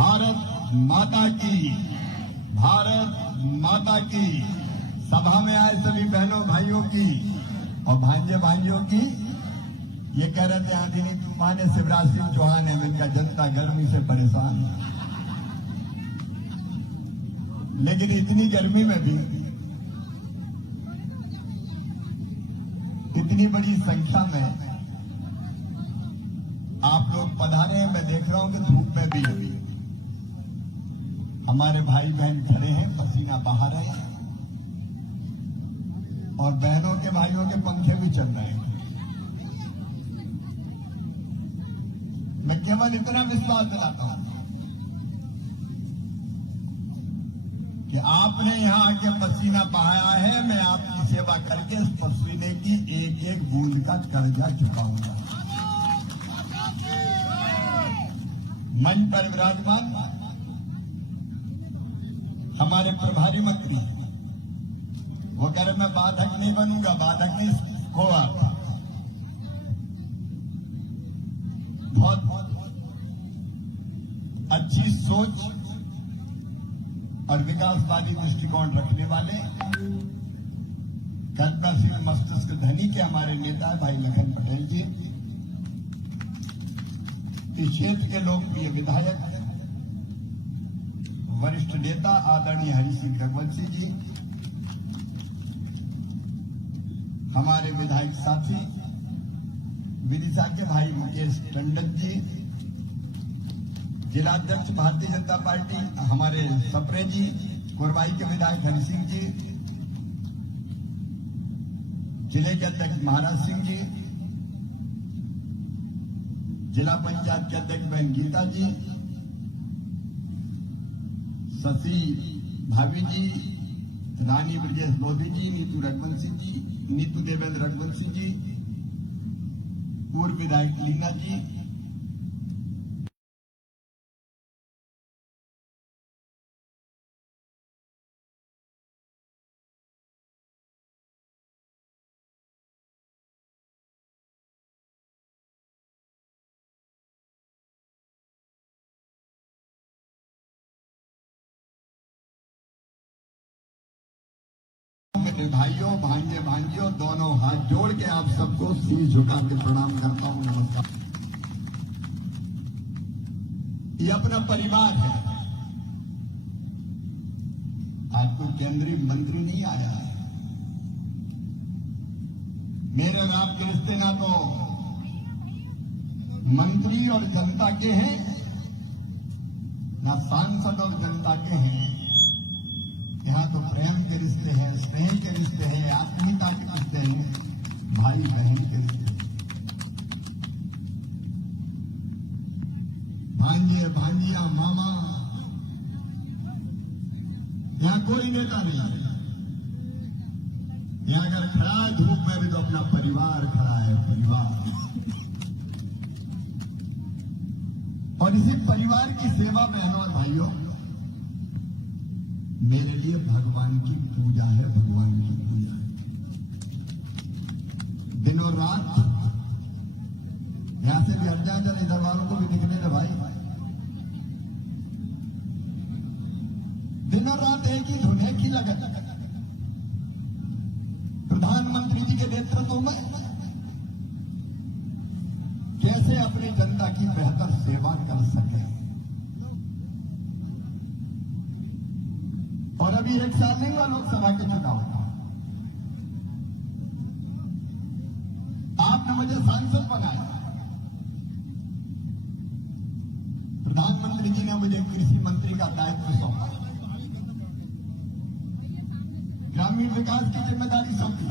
भारत माता की, भारत माता की। सभा में आए सभी बहनों भाइयों की और भांजे भांजियों की। ये कह रहे थे आंधी तूफान है शिवराज सिंह चौहान है, इनका जनता गर्मी से परेशान है। लेकिन इतनी गर्मी में भी इतनी बड़ी संख्या में आप लोग पधारे हैं। मैं देख रहा हूं कि धूप में भी हमारे भाई बहन खड़े हैं, पसीना बहा रहे हैं और बहनों के भाइयों के पंखे भी चल रहे हैं। मैं केवल इतना विश्वास दिलाता हूं कि आपने यहां आके पसीना बहाया है। मैं आपकी सेवा करके इस पसीने की एक एक बूंद का कर्जा चुकाऊंगा। मंच पर विराजमान हमारे प्रभारी मंत्री वो कह रहे मैं बाधक नहीं बनूंगा, बाधक नहीं होगा। बहुत अच्छी सोच और विकासवादी दृष्टिकोण रखने वाले कल्पनाशील मस्तिष्क धनी के हमारे नेता भाई लखन पटेल जी, इस क्षेत्र के लोकप्रिय विधायक वरिष्ठ नेता आदरणीय हरि सिंह रघुवंशी जी, हमारे विधायक साथी विदिशा के भाई मुकेश टंडन जी, जिलाध्यक्ष भारतीय जनता पार्टी हमारे सप्रे जी, कोरबाई के विधायक हरि सिंह जी, जिले के अध्यक्ष महाराज सिंह जी, जिला पंचायत के अध्यक्ष बहन गीता जी, शशि भाभी जी, रानी ब्रजेश लोधी जी, नीतू रघुवंशी जी, नीतू देवेंद्र रघुवंशी जी, पूर्व विधायक लीना जी, भाइयों भांजे भांजियों दोनों हाथ जोड़ के आप सबको शीश झुका के प्रणाम करता हूं। नमस्कार। ये अपना परिवार है। आज कोई केंद्रीय मंत्री नहीं आया है। मेरे और आपके रिश्ते ना तो मंत्री और जनता के हैं, ना सांसद और जनता के हैं। यहाँ तो प्रेम के रिश्ते हैं, स्नेह के रिश्ते हैं, आत्मीयता के रिश्ते हैं, भाई बहन के रिश्ते। भांजे भांजिया मामा, यहाँ कोई नेता नहीं है। यहाँ अगर खड़ा है धूप में भी तो अपना परिवार खड़ा है, परिवार। और इसी परिवार की सेवा बहनों और भाइयों मेरे लिए भगवान की पूजा है, भगवान की पूजा है। दिन और रात यहां से भी हट जाए, इधर वालों को भी दिखने दे भाई। दिन और रात एक ही धुन है की लगन। प्रधानमंत्री जी के नेतृत्व में कैसे अपनी जनता की बेहतर सेवा कर सके। और अभी एक साल नहीं हुआ लोकसभा के चुनाव का, आपने मुझे सांसद बनाया। प्रधानमंत्री जी ने मुझे कृषि मंत्री का दायित्व सौंपा, ग्रामीण विकास की जिम्मेदारी सौंपी।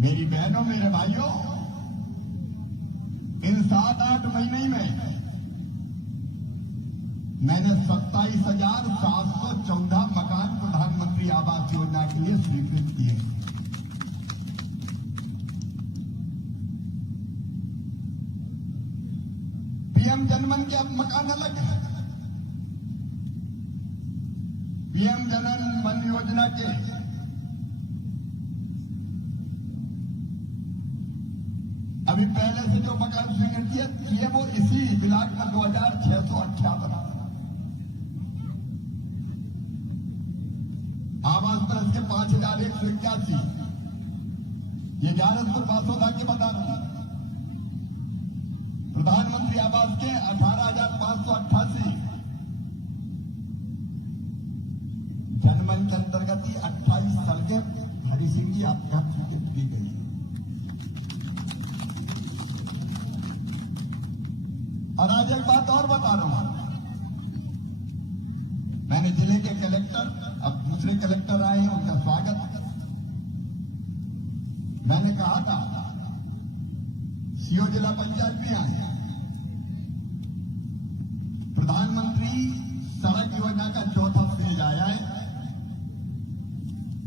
मेरी बहनों मेरे भाइयों, इन 7-8 महीने में मैंने 27,714 मकान प्रधानमंत्री आवास योजना के लिए स्वीकृत किए। पीएम जनमन के अब मकान अलग है। पीएम जनमन योजना के अभी पहले से जो मकान स्वीकृत किए वो इसी गुजरात में 2658, आवास प्लस के 5181, ये ज्ञानसपुर बासोदा के बता रहा हूं। प्रधानमंत्री आवास के 18,588, जनमन के अंतर्गत ही 28 सड़कें हरि सिंह जी आपके हाथ से दी गई। और आज एक बात और बता रहा हूं, मैंने जिले के कलेक्टर, अब दूसरे कलेक्टर आए हैं, उनका स्वागत। मैंने कहा था सीओ जिला पंचायत भी आए हैं, प्रधानमंत्री सड़क योजना का चौथा फेज आया है,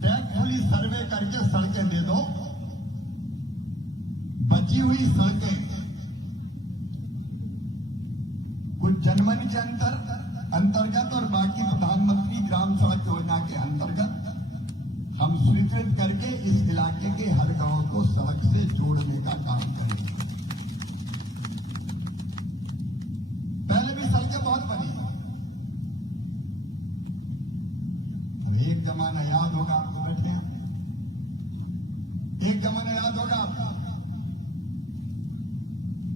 टैक्सफुली सर्वे करके सड़कें दे दो, बची हुई सड़कें कुछ जनमन के अंतर्गत और बाकी प्रधानमंत्री ग्राम सड़क योजना के अंतर्गत हम स्वीकृत करके इस इलाके के हर गांव को सड़क से जोड़ने का काम करेंगे। पहले भी सड़कें बहुत बनी, अब एक जमाना याद होगा आपको, बैठे हैं, एक जमाना याद होगा आपको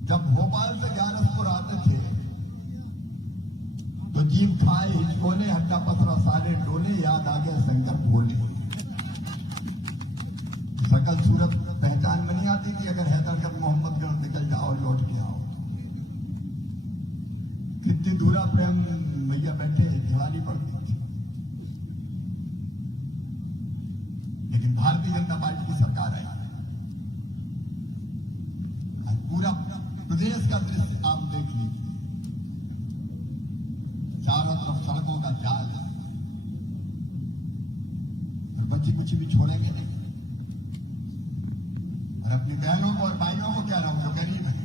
जब भोपाल से ग्यारसपुर आते थे तो जीप खाए हिचकोले, हड्डा पथरा सारे डोले, याद आ गया शंकर भोले। सकल सूरत पहचान में नहीं आती थी, अगर हैदरगढ़ मोहम्मदगढ़ निकल जाओ लौट के आओ। कितनी दूरा प्रेम भैया बैठे खिलानी पड़ती थी, लेकिन भारतीय जनता पार्टी की सरकार आई, पूरा प्रदेश का दृश्य आप देख लीजिए, चारों तरफ सड़कों का जाल है, और बच्ची कुछ भी छोड़ेंगे नहीं। और अपनी बहनों को और भाइयों को कह रहा हूं जो गरीब है,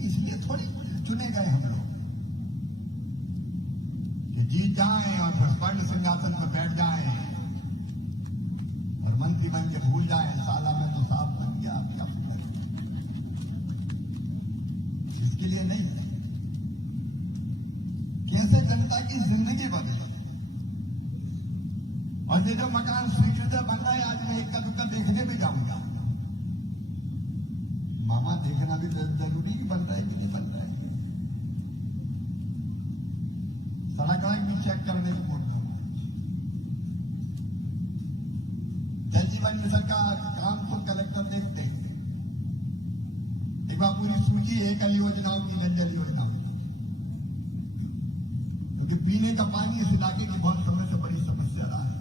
इसलिए थोड़ी चुने गए हम लोग कि जीत जाएं और फिर स्वर्ण सिंहासन पर बैठ जाएं और मंत्री बन के भूल जाएं, साला में तो साफ बन गया, आप क्या फिक्र, इसके लिए नहीं। कैसे जनता की जिंदगी बदले, और ये जो मकान स्वीकृत बन रहा है, आज मैं एक का दुक्का देखने भी जाऊंगा। मामा देखना भी जरूरी कि बन रहा है कि नहीं बन रहा है, सड़क भी चेक करने को बोल रहा हूं। जल जीवन मिशन का काम खुद कलेक्टर देखते हैं, एक बार पूरी सूची है कल योजनाओं की, जल योजना, क्योंकि पीने का पानी इस इलाके की बहुत समय से बड़ी समस्या रहा है।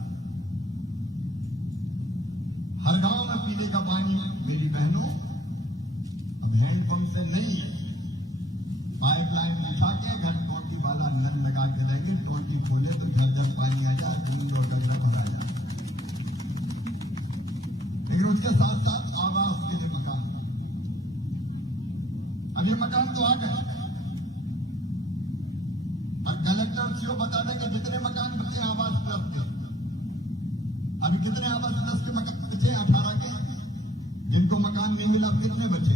हर गांव में पीने का पानी, मेरी बहनों, अब हैंडपंप से नहीं है, पाइपलाइन बिछा के घर टोटी वाला नल लगा के देंगे, टोटी खोले तो घर घर पानी आ जाए, दूध और गंगा भरा जाए। लेकिन उसके साथ साथ आवास के लिए मकान, अब ये मकान तो आ गए, और कलेक्टर सीओ बता दें कि जितने मकान बचे आवास प्लस के, अभी कितने आवास प्लस के मकान बचे? 18 के, जिनको मकान नहीं मिला कितने बचे?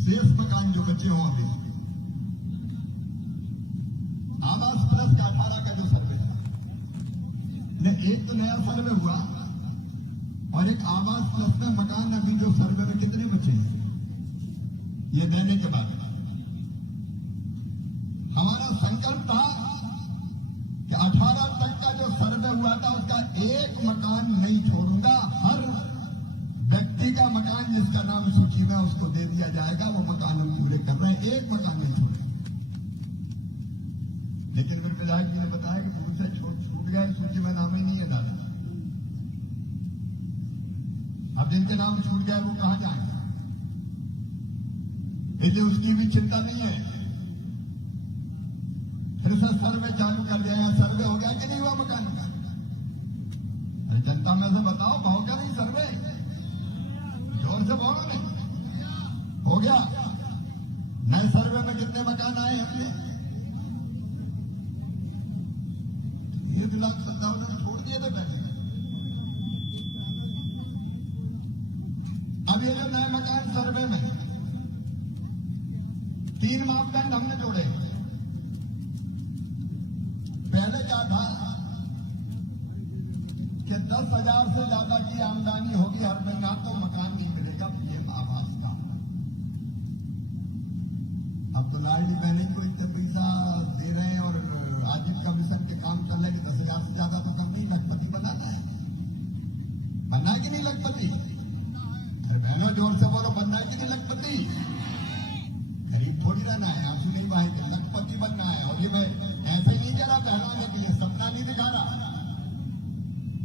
शेष मकान जो बचे हों अभी, आवास प्लस का 18 का जो सर्वे था, एक तो नया सर्वे हुआ और एक आवास प्लस में मकान अभी जो सर्वे में कितने बचे हैं, ये देने के बाद हमारा संकल्प था कि 18 तक का जो सर्वे हुआ था उसका एक मकान नहीं छोड़ूंगा, हर व्यक्ति का मकान जिसका नाम सूची में उसको दे दिया जाएगा, वो मकान हम पूरे कर रहे हैं, एक मकान नहीं छोड़े। लेकिन फिर विधायक जी ने बताया कि भूल से छूट गए, सूची में नाम ही नहीं है दादा। अब जिनके नाम छूट गया वो कहां जाएंगे, इसलिए उसकी भी चिंता नहीं है। फिर से सर्वे चालू कर दिया है। सर्वे हो गया कि नहीं हुआ मकान का? अरे जनता में से बताओ, हो गया नहीं सर्वे? जोर से बोलो नहीं, हो गया। नए सर्वे में कितने मकान आए हमने? 1,57,000 छोड़ दिए थे पहले। अब ये जो नए मकान सर्वे में 3 मापदंड हमने जोड़े। पहले क्या था कि 10,000 से ज्यादा की आमदनी होगी हर महीना तो मकान नहीं मिलेगा पीएम आवास का। अब तो लाडली बहन को इतने पैसा दे रहे हैं और आजीविका मिशन के काम चल रहे 10,000 से ज्यादा तो कम नहीं, लखपति बनाना है। बनना है कि नहीं लखपति? अरे बहनों जोर से बोलो, बनना है कि नहीं लखपति? गरीब थोड़ी रहना है, आंसू नहीं बहाएंगे, लखपति बनना है। और ये मैं ऐसे ही नहीं कह रहा बहनों के लिए, सपना नहीं दिखा रहा,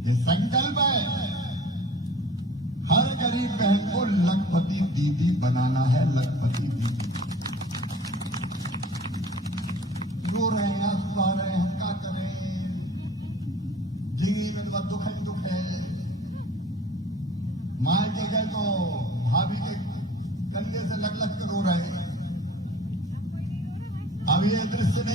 ये संकल्प है। हर गरीब बहन को लखपति दीदी बनाना है, लखपति दीदी। रो रहे हैं, सुना रहे हैं, क्या करें, जीवन में दुख ही दुख है। मार के गए तो भाभी के कंधे से लग लग कर रो रहे हैं। अब ये दृश्य नहीं